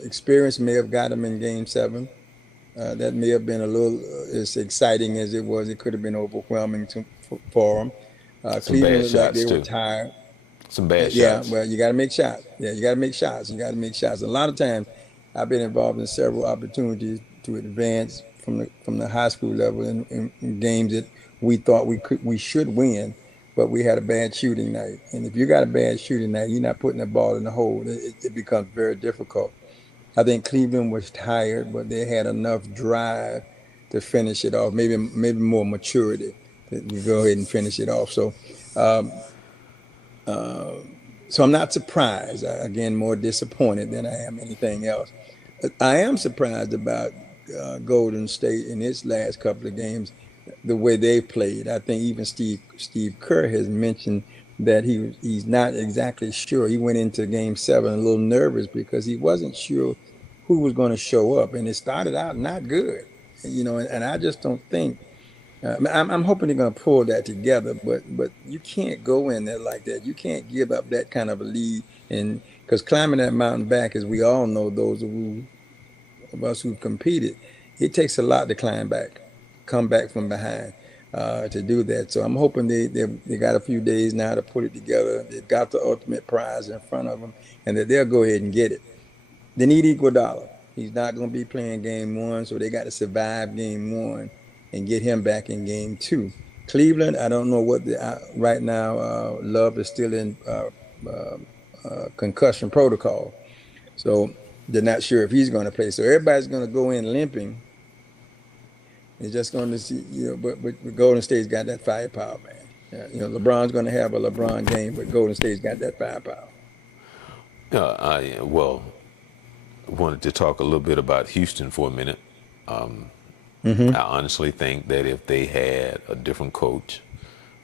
Experience may have got them in Game 7. That may have been a little as exciting as it was. It could have been overwhelming for them. Some Cleveland bad looked like they shots were too. tired. Some bad Yeah, shots. well, you got to make shots. Yeah, you got to make shots. You got to make shots. A lot of times, I've been involved in several opportunities to advance from the high school level in games that we thought we should win, but we had a bad shooting night. And if you got a bad shooting night, you're not putting the ball in the hole. It becomes very difficult. I think Cleveland was tired, but they had enough drive to finish it off. Maybe more maturity to go ahead and finish it off. Um, uh, so I'm not surprised. Again, more disappointed than I am anything else. I am surprised about Golden State in its last couple of games, the way they played. I think even Steve Kerr has mentioned that he's not exactly sure. He went into Game 7 a little nervous because he wasn't sure who was going to show up, and it started out not good. And I just don't think. I'm hoping they're going to pull that together, but you can't go in there like that. You can't give up that kind of a lead, and because climbing that mountain back, as we all know, of us who've competed, it takes a lot to climb back, come back from behind to do that. So I'm hoping they got a few days now to put it together. They've got the ultimate prize in front of them, and that they'll go ahead and get it. They need Iguodala. He's not going to be playing Game 1, so they got to survive Game 1 and get him back in Game 2. Cleveland, I don't know what right now. Love is still in uh, concussion protocol, so they're not sure if he's going to play. So everybody's going to go in limping. They're just going to see, but Golden State's got that firepower, man. LeBron's going to have a LeBron game, but Golden State's got that firepower. Well, wanted to talk a little bit about Houston for a minute. I Hmm. honestly think that if they had a different coach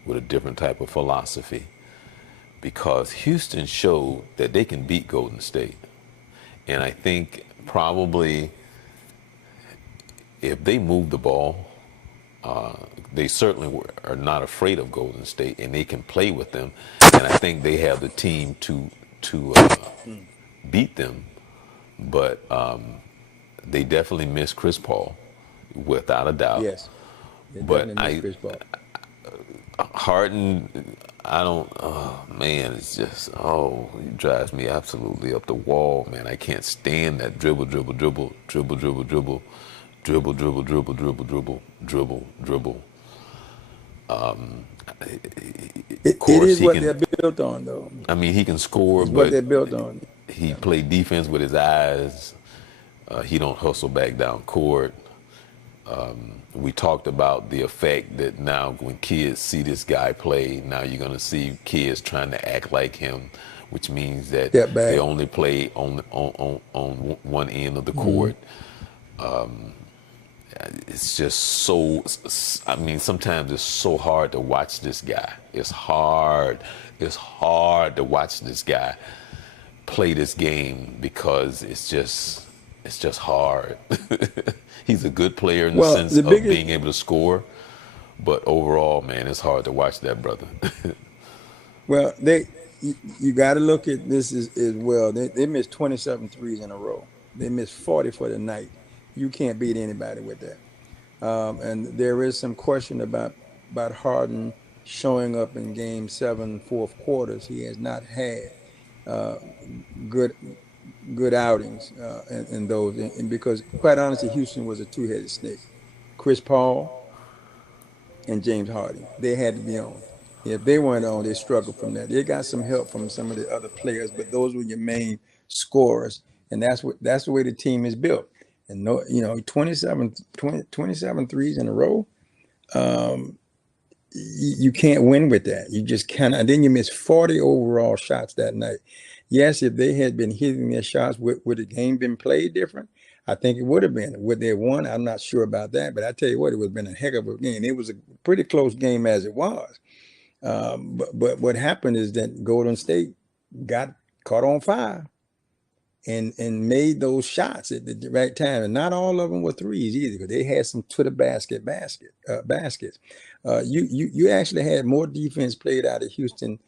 with a different type of philosophy, because Houston showed that they can beat Golden State. And I think probably if they move the ball, uh, they certainly are not afraid of Golden State, and they can play with them. And I think they have the team to beat them. But they definitely miss Chris Paul, without a doubt. Yes, they But definitely miss I Chris Paul. Harden, I don't. Oh man, it's just he drives me absolutely up the wall, man. I can't stand that dribble, dribble, dribble, dribble, dribble, dribble, dribble, dribble, dribble, dribble, dribble, dribble, dribble. Of It course, is he what can. they're built on, though. I mean, he can score, It's what but they're built on. he played defense with his eyes. He don't hustle back down court. We talked about the effect that now when kids see this guy play, now you're going to see kids trying to act like him, which means that Step they back. only play on one end of the Hmm. court. It's just so, I mean, sometimes it's so hard to watch this guy. It's hard to watch this guy play this game because it's just hard. He's a good player in the Well, sense the of biggest, being able to score, but overall, man, it's hard to watch that brother. well, you got to look at this as well. They missed 27 threes in a row. They missed 40 for the night. You can't beat anybody with that. And there is some question about Harden showing up in Game 7, fourth quarters. He has not had uh, good good outings in those, and because quite honestly, Houston was a two-headed snake. Chris Paul and James Harden, they had to be on. If they weren't on, they struggled from that. They got some help from some of the other players, but those were your main scorers, and that's the way the team is built. And no, 27 threes in a row. Um, you can't win with that. You just cannot. And then you miss 40 overall shots that night. Yes, if they had been hitting their shots, would the game been played different? I think it would have been. Would they have won? I'm not sure about that. But I tell you what, it would have been a heck of a game. It was a pretty close game as it was. But what happened is that Golden State got caught on fire and made those shots at the right time. And not all of them were threes either, because they had some to the baskets. You actually had more defense played out of Houston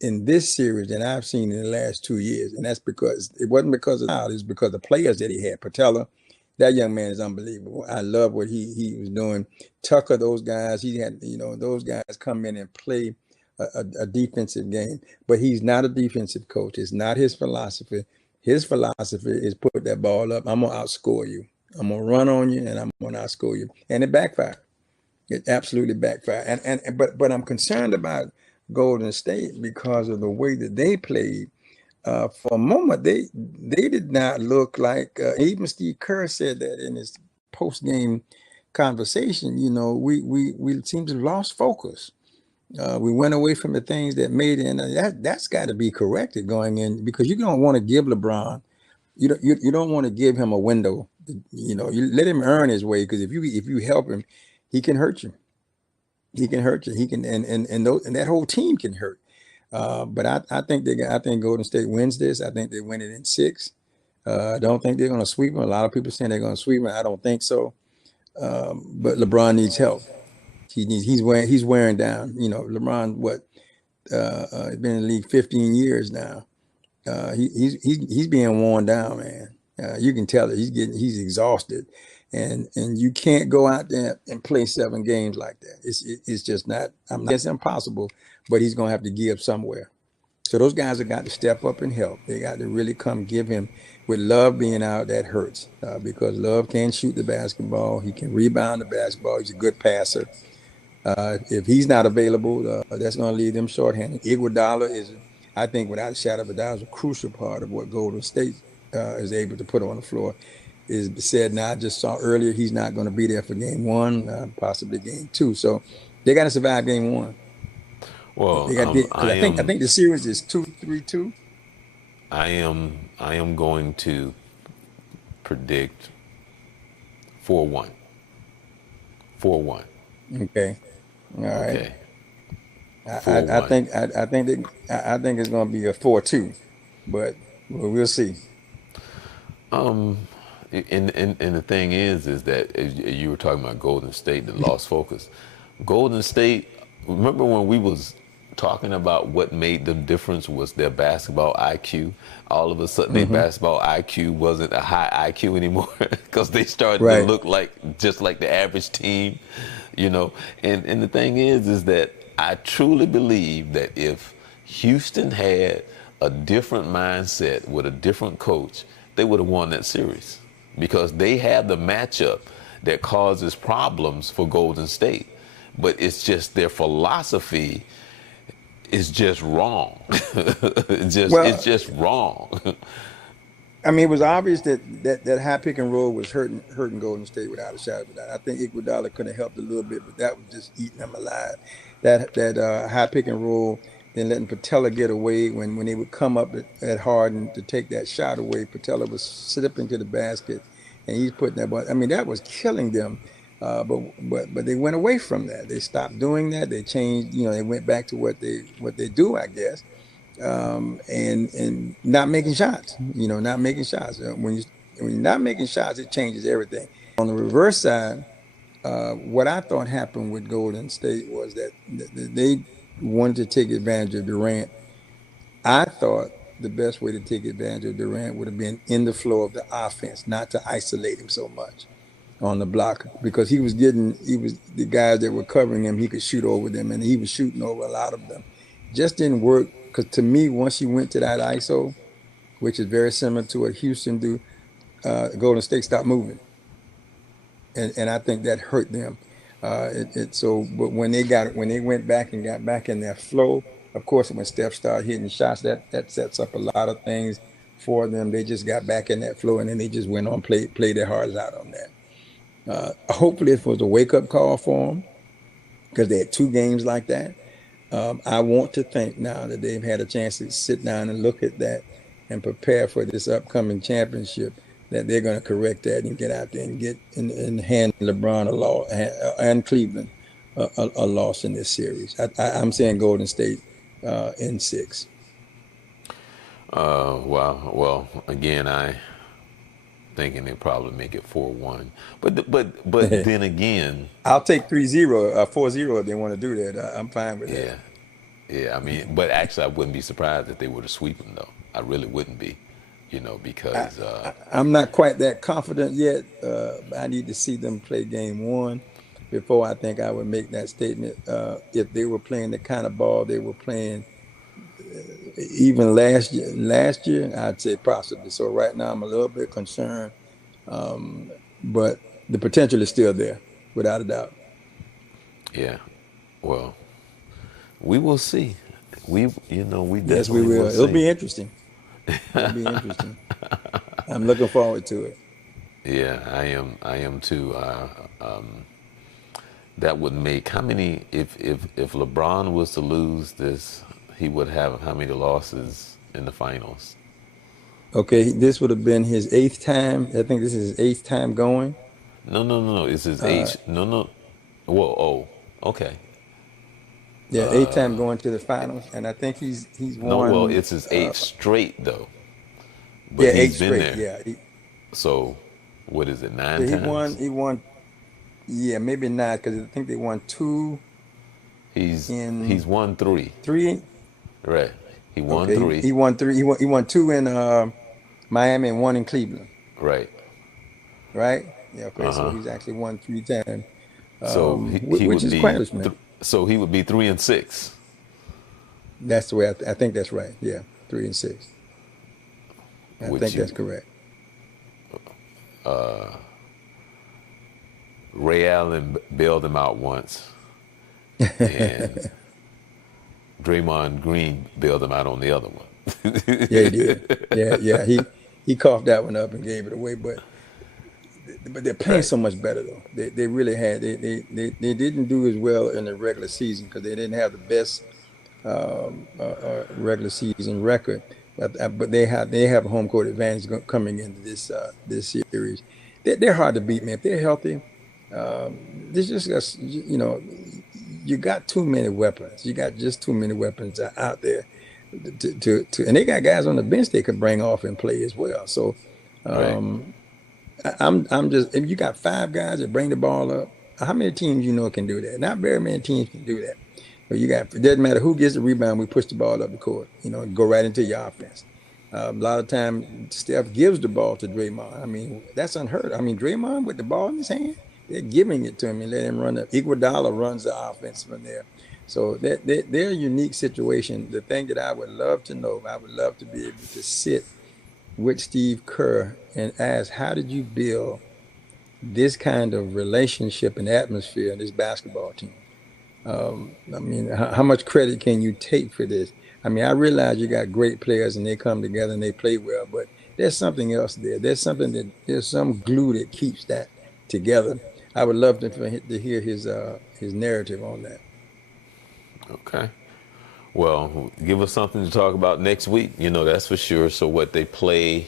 in this series than I've seen in the last 2 years, and that's because it wasn't because of it's because of the players that he had. Patella, that young man is unbelievable. I love what he was doing. Tucker, those guys, he had those guys come in and play a defensive game, but he's not a defensive coach. It's not his philosophy. His philosophy is put that ball up. I'm gonna outscore you. I'm gonna run on you, and I'm gonna outscore you. And it backfired. It absolutely backfired. But I'm concerned about Golden State because of the way that they played. For a moment, they did not look like. Even Steve Kerr said that in his post game conversation. We seem to have lost focus. We went away from the things that made it, and that's got to be corrected going in, because you don't want to give LeBron. You don't want to give him a window. You let him earn his way, because if you help him, he can hurt you. He can hurt you. He can and that whole team can hurt. But I think Golden State wins this. I think they win it in six. I don't think they're going to sweep them. A lot of people saying they're going to sweep them. I don't think so. But LeBron needs help. He's wearing down. LeBron, what, been in the league 15 years now. He's being worn down, man. You can tell it. He's exhausted, and you can't go out there and play 7 games like that. It's just not. It's impossible. But he's gonna have to give somewhere. So those guys have got to step up and help. They got to really come give him. With Love being out, that hurts, because Love can shoot the basketball. He can rebound the basketball. He's a good passer. If he's not available, that's going to leave them shorthanded. Iguodala is, I think, without a shadow of a doubt, is a crucial part of what Golden State is able to put on the floor. Is said now. I just saw earlier he's not going to be there for game one, possibly game two. So they got to survive game one. Well, They got because I think the series is 2-3-2. I am going to predict 4-1. 4-1. Okay, all right. Okay. I 4-1. think I think it's going to be a 4-2, but we'll see. And the thing is that as you were talking about Golden State that lost focus. Golden State, remember when we was talking about what made them difference was their basketball IQ. All of a sudden, their Hmm. basketball IQ wasn't a high IQ anymore because they started to Right. look like just like the average team, you know. And the thing is that I truly believe that if Houston had a different mindset with a different coach, they would have won that series because they have the matchup that causes problems for Golden State. But it's just their philosophy is just wrong. It's Well, just wrong. I mean, it was obvious that high pick and roll was hurting Golden State without a shadow of a doubt. I think Iguodala could have helped a little bit, but that was just eating them alive. That high pick and roll, then letting Patella get away when they would come up at Harden to take that shot away. Patella was slipping to the basket, and he's putting that ball. I mean, that was killing them. But they went away from that. They stopped doing that. They changed. They went back to what they do, I guess, and not making shots. Not making shots. When you're not making shots, it changes everything. On the reverse side, what I thought happened with Golden State was that they wanted to take advantage of Durant. I thought the best way to take advantage of Durant would have been in the flow of the offense, not to isolate him so much on the block because he was the guys that were covering him. He could shoot over them, and he was shooting over a lot of them. Just didn't work because to me, once he went to that ISO, which is very similar to what Houston do, Golden State stopped moving, and I think that hurt them. But when they went back and got back in their flow, of course, when Steph started hitting shots, that sets up a lot of things for them. They just got back in that flow, and then they just went on play their hearts out on that. Hopefully, it was a wake up call for them because they had two games like that. I want to think now that they've had a chance to sit down and look at that and prepare for this upcoming championship, that they're going to correct that and get out there and and hand LeBron a loss and Cleveland a loss in this series. I'm saying Golden State in six. Wow. Well, again, I thinking they probably make it 4-1. But then again, I'll take 3-0, 4-0 if they want to do that. I'm fine with that. yeah, yeah. I mean, but actually, I wouldn't be surprised if they were to sweep them, though. I really wouldn't be, I, because I'm not quite that confident yet. I need to see them play game one before I think I would make that statement. If they were playing the kind of ball they were playing even last year, I'd say possibly. So right now I'm a little bit concerned, but the potential is still there, without a doubt. yeah. Well, we will see. We Yes, we definitely will. will It'll see. be interesting. It'll be interesting. I'm looking forward to it. Yeah, I am. I am too. That would make how many? If LeBron was to lose this, he would have how many losses in the finals? Okay, this would have been his eighth time. I think this is his eighth time going. No, no, no, no. It's his Uh, age. No, no. Whoa. Oh. Okay. yeah, eighth time going to the finals, and I think he's No. Well, won. it's his eighth straight though. But Yeah, he's eight been straight. there. Yeah, So, what is it? yeah, Nine he won. times? He won. Yeah, maybe not because I think they won two He's in won three. three. Right. He won Okay, three. he won three. He won two in Miami and one in Cleveland. Right. Right? Yeah. Okay, Uh so huh. he's actually won three times, So he which would is be. accomplishment. So he would be 3-6, That's the way I think that's right. Yeah, 3-6. I which think that's you correct. Ray Allen bailed him out once, and Draymond Green bailed him out on the other Yeah, he did. one. Yeah, yeah. He coughed that one up and gave it away. But they're playing Right. so much better though. They really had they didn't do as well in the regular season because they didn't have the best regular season record. But they have a home court advantage coming into this series. They're hard to beat, man. If they're healthy, there's just you got too many weapons. You got just too many weapons out there and they got guys on the bench they could bring off and play as well. So Right. um, I'm just if you got five guys that bring the ball up, how many teams can do that? Not very many teams can do that. But it doesn't matter who gets the rebound, we push the ball up the court, go right into your offense. A lot of time Steph gives the ball to Draymond. I mean, that's unheard of. I mean, Draymond with the ball in his hand, they're giving it to him and let him run up. Iguodala runs the offense from there. So they're a unique situation. The thing that I would love to know, I would love to be able to sit with Steve Kerr and ask, how did you build this kind of relationship and atmosphere in this basketball team? I mean, how much credit can you take for this? I mean, I realize you got great players and they come together and they play well, but there's something else there. There's some glue that keeps that together. I would love to hear his narrative on that. Okay. Well, give us something to talk about next week. That's for sure. So what they play?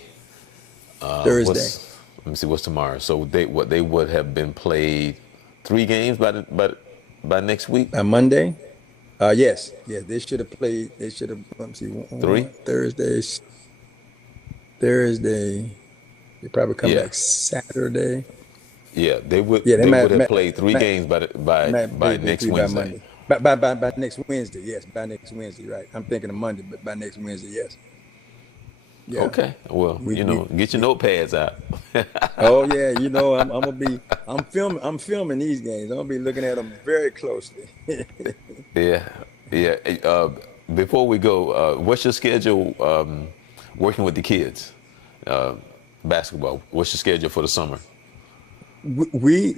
Thursday, Let me see. What's tomorrow? So they would have been played 3 games by next week. Monday. Yes, they should have played. They should have. Let me see. Three. Thursday. They probably come Yeah. back Saturday. Yeah. They would. Yeah, They would have played three might, games by play next three by Wednesday. Monday. By next Wednesday, yes, by next Wednesday, right. I'm thinking of Monday, but by next Wednesday, yes. Yeah. Okay. Well, We we get your we. notepads out. Oh yeah, I'm gonna be. I'm filming these games. I'm gonna be looking at them very closely. Yeah. Yeah. Before we go, what's your schedule working with the kids? Uh, Basketball. What's your schedule for the summer? We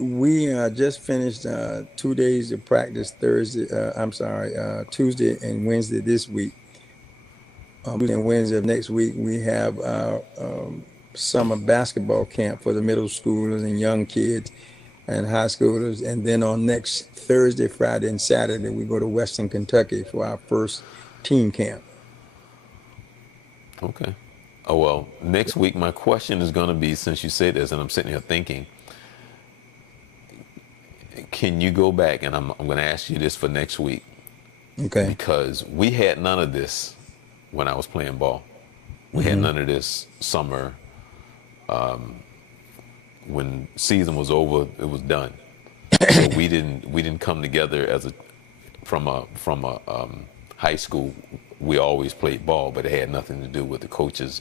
just finished 2 days of practice Thursday. I'm sorry, Tuesday and Wednesday this week. Tuesday and Wednesday of next week we have our summer basketball camp for the middle schoolers and young kids and high schoolers. And then on next Thursday, Friday, and Saturday we go to Western Kentucky for our first team camp. Okay. Oh, well, next week, my question is going to be, since you said this, and I'm sitting here thinking, can you go back, and I'm going to ask you this for next week, Okay. because we had none of this when I was playing ball. We had Hmm. none of this summer. When season was over, it was done. So we didn't come together as a from a high school. We always played ball, but it had nothing to do with the coaches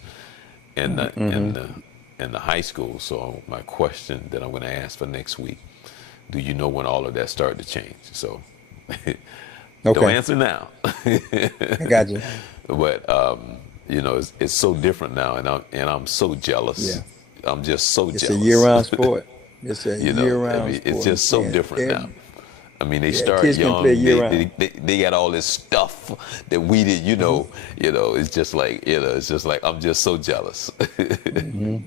and the Hmm. and the high school. So my question that I'm going to ask for next week: do you know when all of that started to change? So don't Okay. answer now. I got you. But it's so different now, and I'm so jealous. Yeah. I'm just so It's a jealous. year-round sport. It's a I year-round mean, it's sport. just so different now. And I mean, they yeah, start kids can play young. year-round. They got all this stuff that we did. Hmm. It's just like I'm just so jealous. Hmm.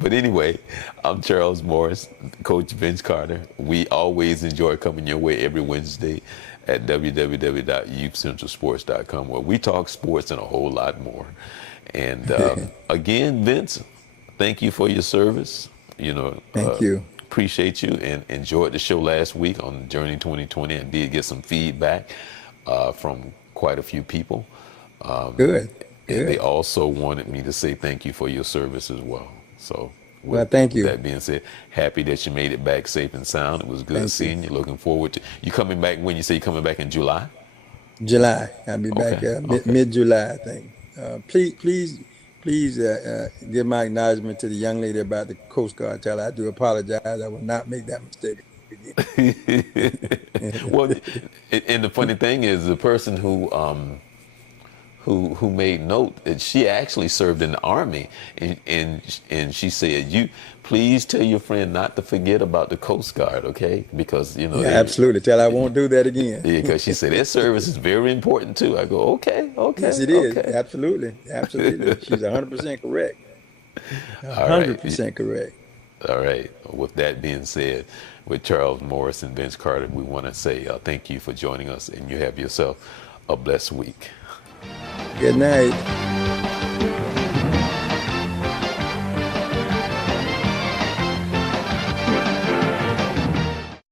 But anyway, I'm Charles Morris, Coach Vince Carter. We always enjoy coming your way every Wednesday at www.youthcentralsports.com, where we talk sports and a whole lot more. And again, Vince, thank you for your service. Thank you. Appreciate you and enjoyed the show last week on Journey 2020. I did get some feedback from quite a few people. Good. And they Good. also wanted me to say thank you for your service as well. So with, Well, thank with you. that being said, happy that you made it back safe and sound. It was good Thank you. seeing you. Looking forward to you coming back. When you say you're coming back in July? July. I'll be back Okay, okay. mid-July, I think. Please give my acknowledgement to the young lady about the Coast Guard. Tell her I do apologize. I will not make that mistake again. Well, and the funny thing is, the person who made note that she actually served in the Army, and she said, "You please tell your friend not to forget about the Coast Guard, okay? Because Yeah, absolutely. Tell her I won't do that again. because she said their service is very important too." I go, "Okay, Yes, okay, it is. okay, Absolutely. Absolutely. She's 100% correct. all right, 100% correct. all right." With that being said, with Charles Morris and Vince Carter, we want to say thank you for joining us, and you have yourself a blessed week. Good night.